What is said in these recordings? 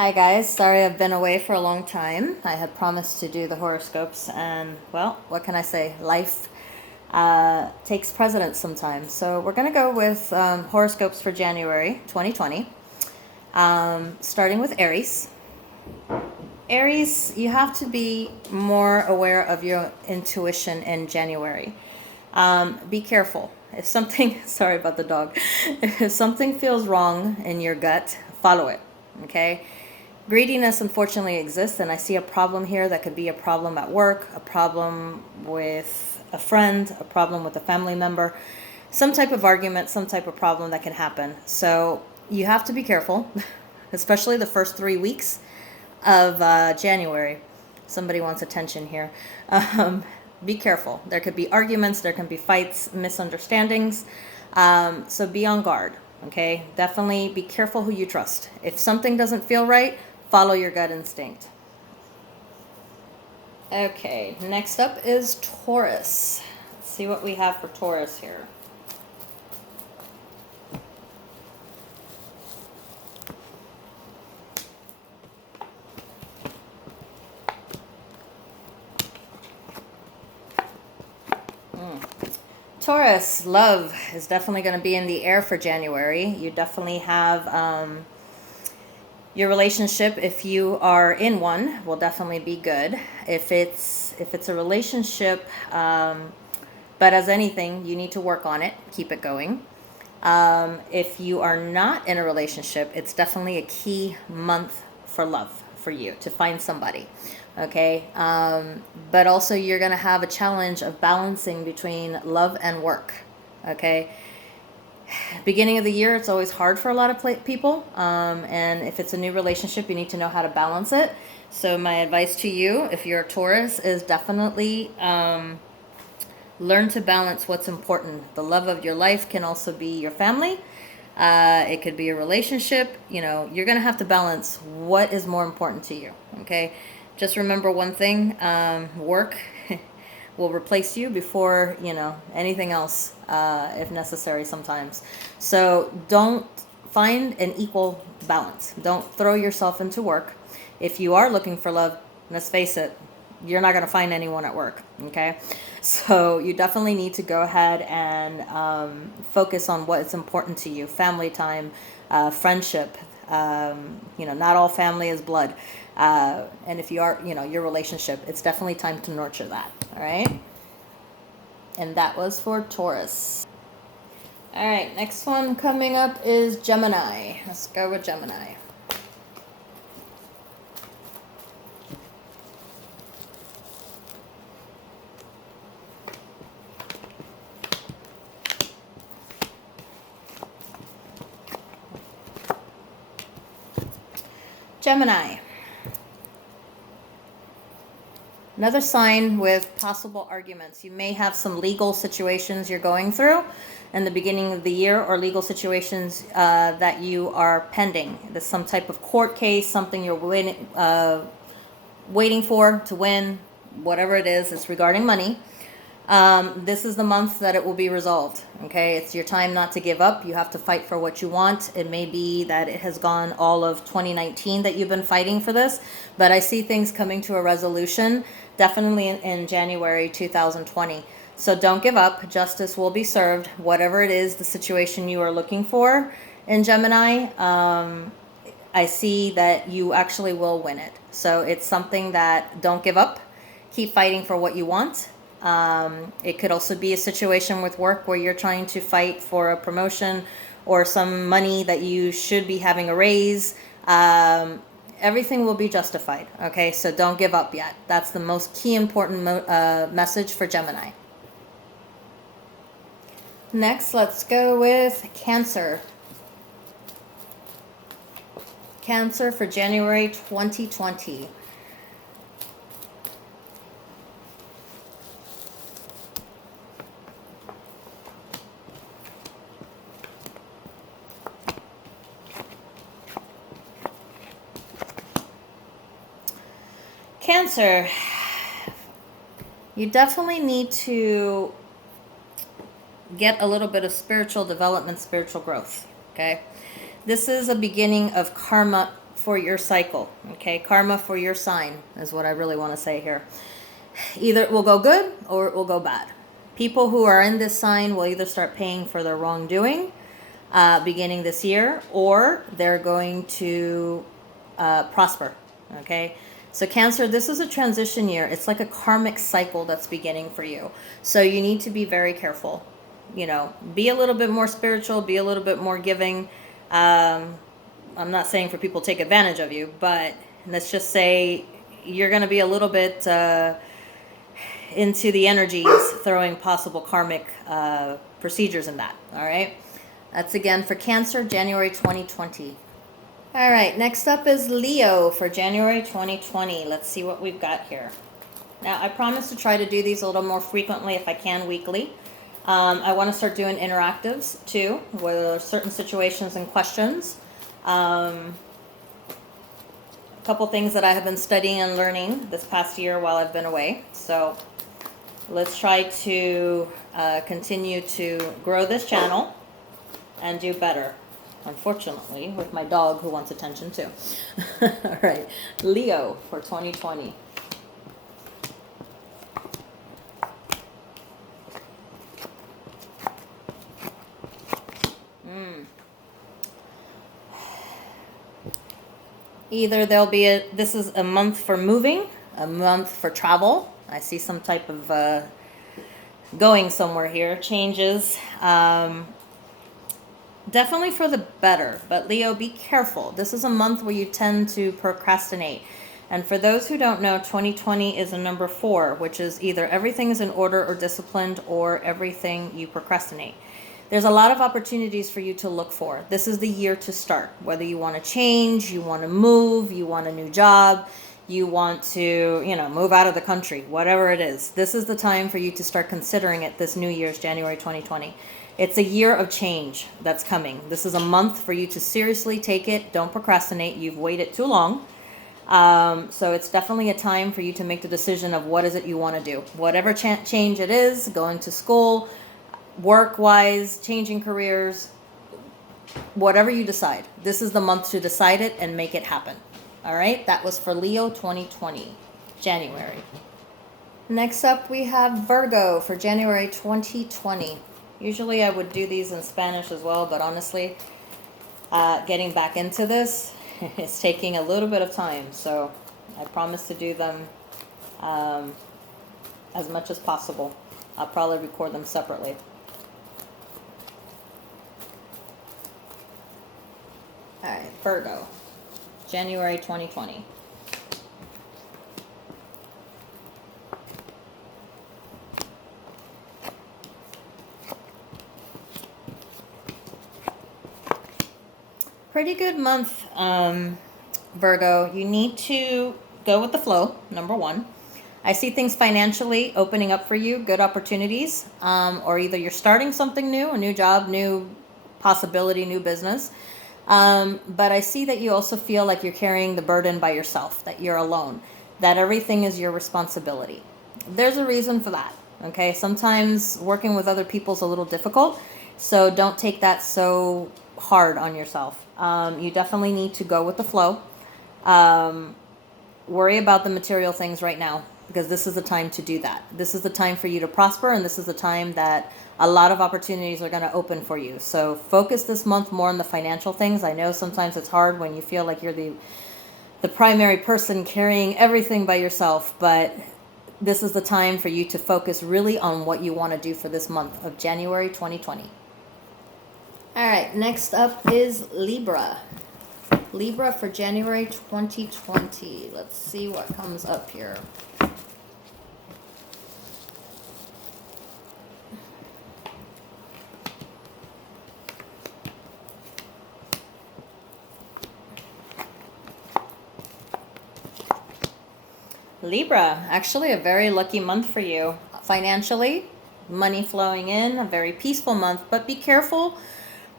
Hi guys, sorry I've been away for a long time. I had promised to do the horoscopes, and well, what can I say? Life takes precedence sometimes. So we're going to go with horoscopes for January 2020, starting with Aries. Aries, you have to be more aware of your intuition in January. Be careful. If something, sorry about the dog, if something feels wrong in your gut, follow it, okay? Greediness unfortunately exists, and I see a problem here that could be a problem at work, a problem with a friend, a problem with a family member, some type of argument, some type of problem that can happen. So you have to be careful, especially the first 3 weeks of January. Somebody wants attention here. Be careful. There could be arguments, there can be fights, misunderstandings. So be on guard, okay? Definitely be careful who you trust. If something doesn't feel right, follow your gut instinct. Okay, next up is Taurus. Let's see what we have for Taurus here. Taurus, love is definitely going to be in the air for January. You definitely have your relationship, if you are in one, will definitely be good. If it's a relationship, but as anything, you need to work on it, keep it going. If you are not in a relationship, it's definitely a key month for love for you to find somebody. Okay, but also you're going to have a challenge of balancing between love and work. Okay, beginning of the year, it's always hard for a lot of people, and if it's a new relationship, you need to know how to balance it. So my advice to you, if you're a Taurus, is definitely learn to balance what's important. The love of your life can also be your family. It could be a relationship. You know, you're going to have to balance what is more important to you. Okay, just remember one thing: work will replace you before anything else, if necessary sometimes. So don't, find an equal balance. Don't throw yourself into work. If you are looking for love, let's face it, you're not going to find anyone at work. Okay, so you definitely need to go ahead and focus on what is important to you: family time, friendship. Not all family is blood. And if you are, your relationship, it's definitely time to nurture that. All right. And that was for Taurus. All right. Next one coming up is Gemini. Let's go with Gemini. Gemini. Another sign with possible arguments. You may have some legal situations you're going through in the beginning of the year, or legal situations that you are pending. There's some type of court case, something you're waiting for to win, whatever it is. It's regarding money. This is the month that it will be resolved. Okay, it's your time not to give up. You have to fight for what you want. It may be that it has gone all of 2019 that you've been fighting for this, but I see things coming to a resolution definitely in January 2020. So don't give up. Justice will be served, whatever it is, the situation you are looking for in Gemini. I see that you actually will win it. So it's something that, don't give up. Keep fighting for what you want. It could also be a situation with work where you're trying to fight for a promotion or some money that you should be having a raise. Everything will be justified. Okay, so don't give up yet. That's the most key important message for Gemini. Next, let's go with Cancer. Cancer for January 2020. Cancer, you definitely need to get a little bit of spiritual development, spiritual growth. Okay, this is a beginning of karma for your cycle, okay? Karma for your sign is what I really want to say here. Either it will go good or it will go bad. People who are in this sign will either start paying for their wrongdoing beginning this year, or they're going to prosper, okay? So Cancer, this is a transition year. It's like a karmic cycle that's beginning for you. So you need to be very careful. You know, be a little bit more spiritual, be a little bit more giving. I'm not saying for people to take advantage of you, but let's just say you're going to be a little bit into the energies, throwing possible karmic procedures in that, all right? That's again for Cancer, January 2020. All right, next up is Leo for January 2020. Let's see what we've got here. Now, I promise to try to do these a little more frequently if I can, weekly. I want to start doing interactives too, with certain situations and questions. A couple things that I have been studying and learning this past year while I've been away. So let's try to continue to grow this channel and do better. Unfortunately, with my dog who wants attention too. All right, Leo for 2020. Either there'll be this is a month for moving, a month for travel. I see some type of going somewhere here, changes. Definitely for the better, but Leo, be careful. This is a month where you tend to procrastinate. And for those who don't know, 2020 is a number 4, which is either everything is in order or disciplined, or everything you procrastinate. There's a lot of opportunities for you to look for. This is the year to start. Whether you want to change, you want to move, you want a new job, you want to, move out of the country, whatever it is. This is the time for you to start considering it this New Year's, January 2020. It's a year of change that's coming. This is a month for you to seriously take it. Don't procrastinate. You've waited too long. So it's definitely a time for you to make the decision of what is it you want to do. Whatever change it is, going to school, work-wise, changing careers, whatever you decide. This is the month to decide it and make it happen. All right? That was for Leo 2020, January. Next up, we have Virgo for January 2020. Usually I would do these in Spanish as well, but honestly, getting back into this is taking a little bit of time. So I promise to do them as much as possible. I'll probably record them separately. All right, Virgo, January 2020. Pretty good month, Virgo. You need to go with the flow, number 1. I see things financially opening up for you, good opportunities, or either you're starting something new, a new job, new possibility, new business. But I see that you also feel like you're carrying the burden by yourself, that you're alone, that everything is your responsibility. There's a reason for that, okay? Sometimes working with other people is a little difficult, so don't take that so hard on yourself. You definitely need to go with the flow. Worry about the material things right now, because this is the time to do that. This is the time for you to prosper, and this is the time that a lot of opportunities are going to open for you. So focus this month more on the financial things. I know sometimes it's hard when you feel like you're the primary person carrying everything by yourself, but this is the time for you to focus really on what you want to do for this month of January 2020. All right, next up is Libra. Libra for January 2020. Let's see what comes up here. Libra, actually a very lucky month for you. Financially, money flowing in, a very peaceful month, but be careful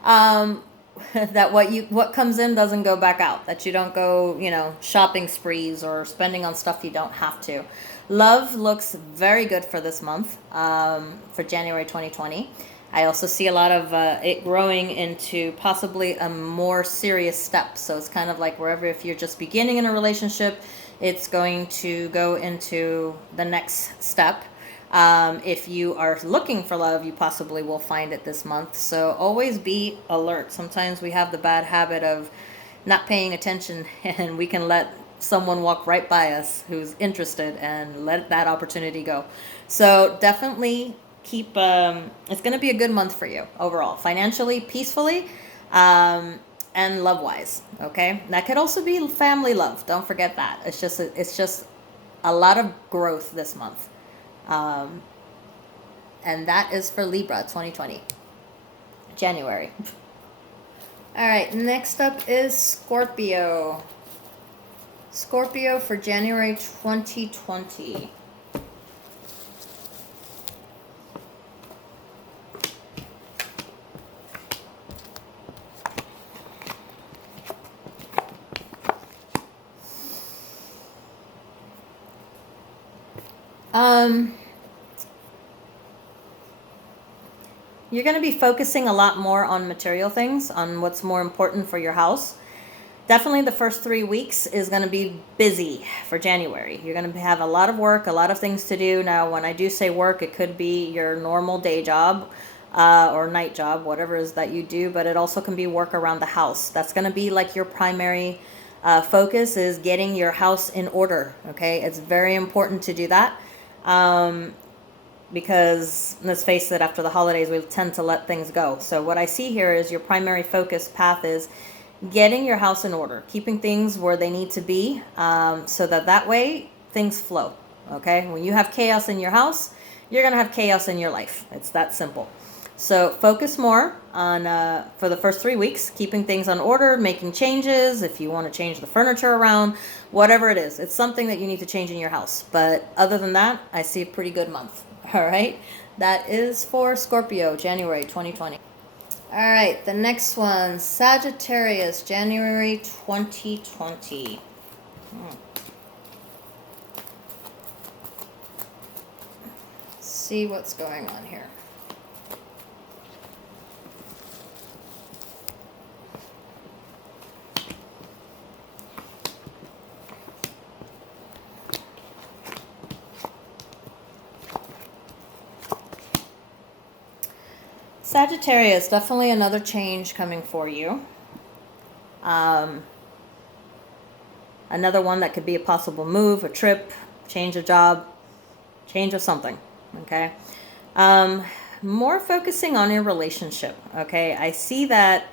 that what comes in doesn't go back out, that you don't go, shopping sprees or spending on stuff you don't have to. Love looks very good for this month, for January 2020. I also see a lot of it growing into possibly a more serious step. So it's kind of like wherever, if you're just beginning in a relationship, it's going to go into the next step. If you are looking for love, you possibly will find it this month. So always be alert. Sometimes we have the bad habit of not paying attention, and we can let someone walk right by us who's interested and let that opportunity go. So definitely keep, it's going to be a good month for you overall, financially, peacefully, and love wise. Okay. That could also be family love. Don't forget that. It's just a lot of growth this month. And that is for Libra 2020, January. All right, next up is Scorpio. Scorpio for January 2020. You're going to be focusing a lot more on material things, on what's more important for your house. Definitely the first 3 weeks is going to be busy for January. You're going to have a lot of work, a lot of things to do. Now, when I do say work, it could be your normal day job or night job, whatever it is that you do, but it also can be work around the house. That's going to be like your primary focus, is getting your house in order, okay? It's very important to do that. Because let's face it, after the holidays, we tend to let things go. So what I see here is your primary focus path is getting your house in order, keeping things where they need to be, so that way things flow. Okay, when you have chaos in your house, you're gonna have chaos in your life. It's that simple. So focus more on for the first 3 weeks, keeping things on order, making changes. If you want to change the furniture around, whatever it is, it's something that you need to change in your house. But other than that, I see a pretty good month. All right, that is for Scorpio, January 2020. All right, the next one, Sagittarius, January 2020. See what's going on here. Sagittarius, definitely another change coming for you. Another one that could be a possible move, a trip, change of job, change of something, okay? More focusing on your relationship, okay? I see that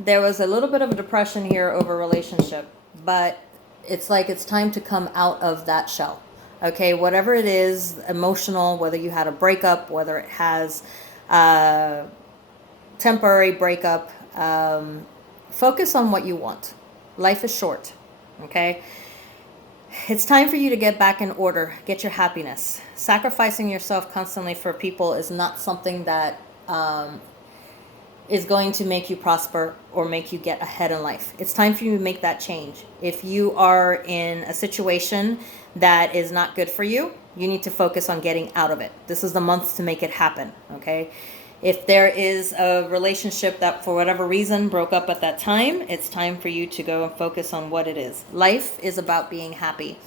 there was a little bit of a depression here over relationship, but it's like it's time to come out of that shell, okay? Whatever it is, emotional, whether you had a breakup, whether it has temporary breakup, focus on what you want. Life is short, okay? It's time for you to get back in order, get your happiness. Sacrificing yourself constantly for people is not something that is going to make you prosper or make you get ahead in life. It's time for you to make that change. If you are in a situation that is not good for you, you need to focus on getting out of it. This is the month to make it happen, okay? If there is a relationship that for whatever reason broke up at that time, it's time for you to go and focus on what it is. Life is about being happy.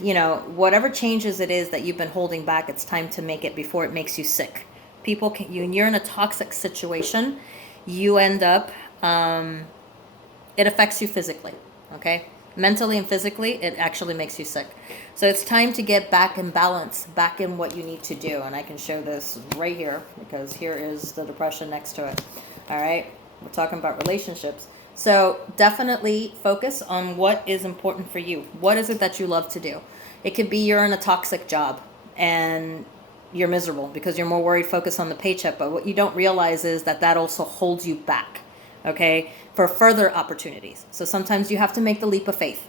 You know, whatever changes it is that you've been holding back, it's time to make it before it makes you sick. People can, you're in a toxic situation, you end up, it affects you physically, okay? Mentally and physically, it actually makes you sick. So it's time to get back in balance, back in what you need to do. And I can show this right here because here is the depression next to it. All right, we're talking about relationships. So definitely focus on what is important for you. What is it that you love to do? It could be you're in a toxic job and you're miserable because you're more worried, focus on the paycheck. But what you don't realize is that that also holds you back, okay, for further opportunities. So sometimes you have to make the leap of faith.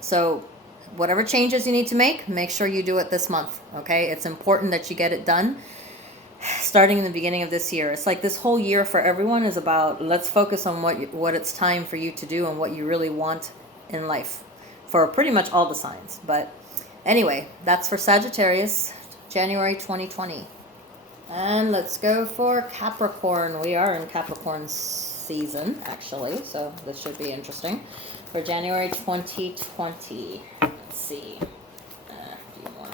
So whatever changes you need to make sure you do it this month, okay? It's important that you get it done starting in the beginning of this year. It's like this whole year for everyone is about, let's focus on what it's time for you to do and what you really want in life for pretty much all the signs. But anyway, that's for Sagittarius, January 2020. And let's go for Capricorn. We are in Capricorn season, actually, so this should be interesting. For January 2020. Let's see. A few more.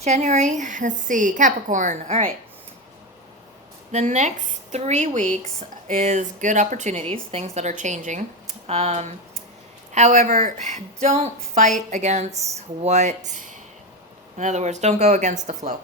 January, let's see, Capricorn. All right. The next 3 weeks is good opportunities, things that are changing. However, don't fight against in other words, don't go against the flow.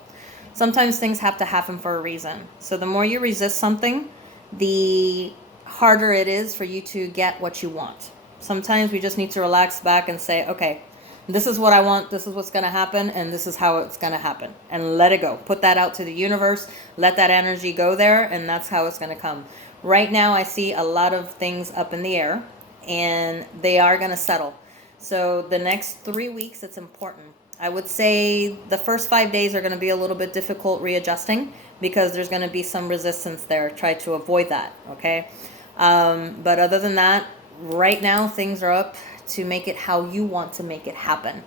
Sometimes things have to happen for a reason. So the more you resist something, the harder it is for you to get what you want. Sometimes we just need to relax back and say, okay, this is what I want, this is what's going to happen, and this is how it's going to happen. And let it go. Put that out to the universe. Let that energy go there, and that's how it's going to come. Right now, I see a lot of things up in the air, and they are going to settle. So the next 3 weeks, it's important. I would say the first 5 days are going to be a little bit difficult readjusting because there's going to be some resistance there. Try to avoid that, okay? But other than that, right now, things are up to make it how you want to make it happen.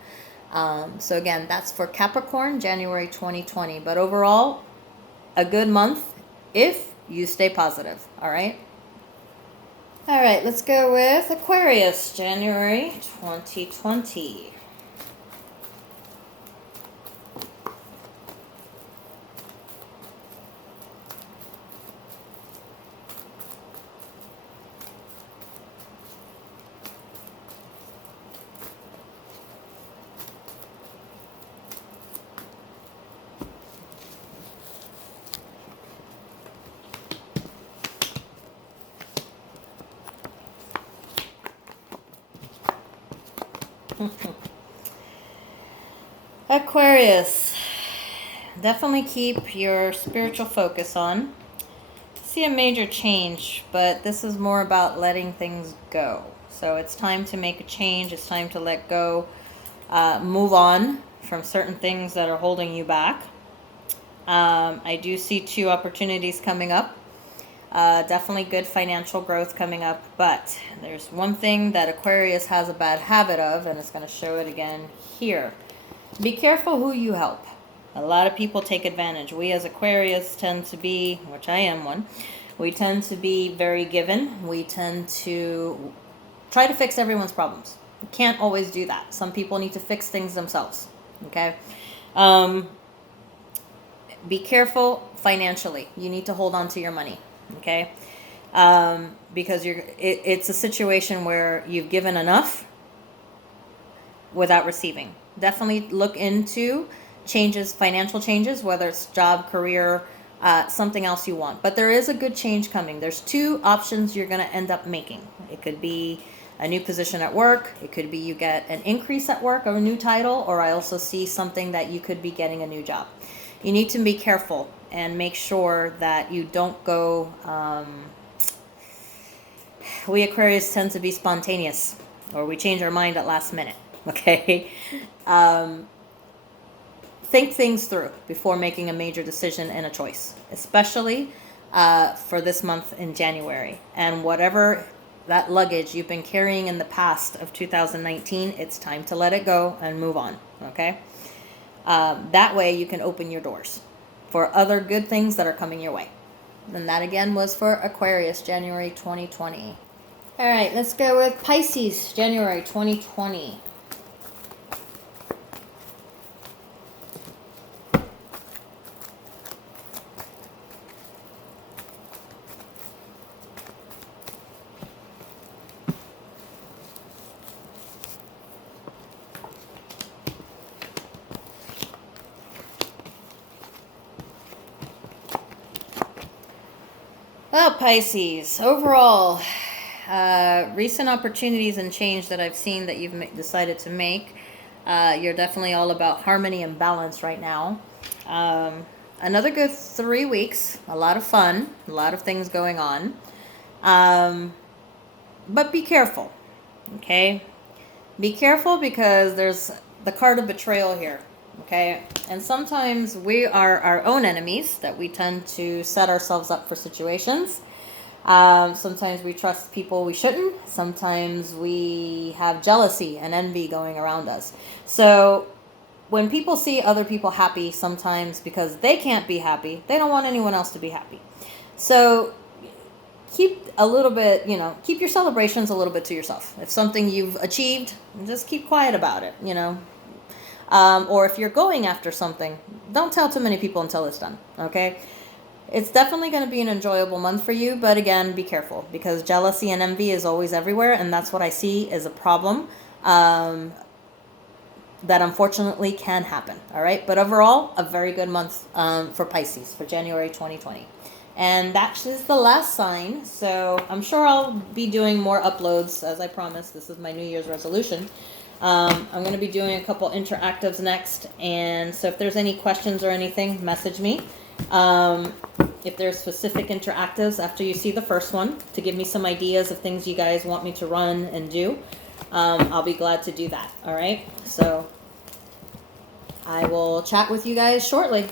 So again, that's for Capricorn, January 2020. But overall, a good month if you stay positive, all right? All right, let's go with Aquarius, January 2020. Aquarius, definitely keep your spiritual focus on. See a major change, but this is more about letting things go. So it's time to make a change. It's time to let go, move on from certain things that are holding you back. I do see 2 opportunities coming up. Definitely good financial growth coming up, but there's one thing that Aquarius has a bad habit of, and it's going to show it again here. Be careful who you help. A lot of people take advantage. We as Aquarius tend to be, which I am one, we tend to be very given. We tend to try to fix everyone's problems. You can't always do that. Some people need to fix things themselves, okay? Be careful financially. You need to hold on to your money, okay? Because it's a situation where you've given enough without receiving. Definitely look into changes, financial changes, whether it's job, career, something else you want. But there is a good change coming. There's 2 options you're going to end up making. It could be a new position at work. It could be you get an increase at work or a new title, or I also see something that you could be getting a new job. You need to be careful and make sure that you don't go... we Aquarius tend to be spontaneous, or we change our mind at last minute. Okay, think things through before making a major decision and a choice, especially for this month in January. And whatever that luggage you've been carrying in the past of 2019, it's time to let it go and move on, okay? That way you can open your doors for other good things that are coming your way. And that again was for Aquarius, January 2020. All right, let's go with Pisces, January 2020. Well, Pisces, overall, recent opportunities and change that I've seen that you've decided to make, you're definitely all about harmony and balance right now. Another good 3 weeks, a lot of fun, a lot of things going on. But be careful, okay? Be careful because there's the card of betrayal here. Okay, and sometimes we are our own enemies, that we tend to set ourselves up for situations. Sometimes we trust people we shouldn't. Sometimes we have jealousy and envy going around us. So when people see other people happy, sometimes because they can't be happy, they don't want anyone else to be happy. So keep a little bit, keep your celebrations a little bit to yourself. If something you've achieved, just keep quiet about it, or if you're going after something, don't tell too many people until it's done, okay? It's definitely going to be an enjoyable month for you, but again, be careful, because jealousy and envy is always everywhere, and that's what I see as a problem that unfortunately can happen, all right? But overall, a very good month for Pisces, for January 2020. And that is the last sign, so I'm sure I'll be doing more uploads, as I promised. This is my New Year's resolution. I'm going to be doing a couple interactives next, and so if there's any questions or anything, message me. If there's specific interactives after you see the first one, to give me some ideas of things you guys want me to run and do, I'll be glad to do that, all right? So I will chat with you guys shortly.